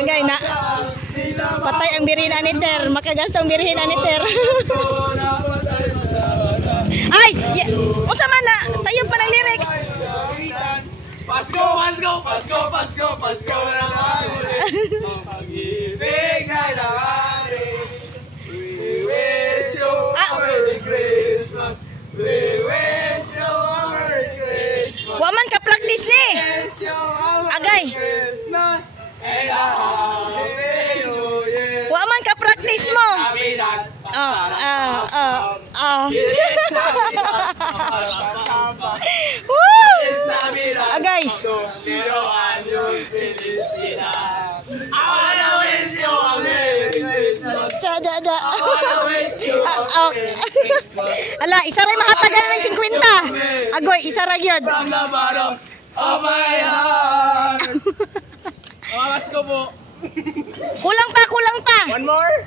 Agay na. Patay ang birina ni Ter. Makagastong birina ni Ter. Ay! Unsa man na? Sayo pa ng lyrics. Pasko, Pasko, Pasko, Pasko, Pasko na pag-ibig na lahari. We wish you a Merry Christmas. We wish you a Merry Christmas. Waman ka practice ni. Agay. Christmas and a Happy New Year. Waman ka practice mo. Woo! Agay. Pero anyong felicidad. I wanna wish you a Merry Christmas. Da. I wanna wish you a Merry Christmas. Ala, isa rin makatagal ng 50. Agoy, isa ra gyud. From the bottom of my heart. Mawas ko po. Kulang pa. One more?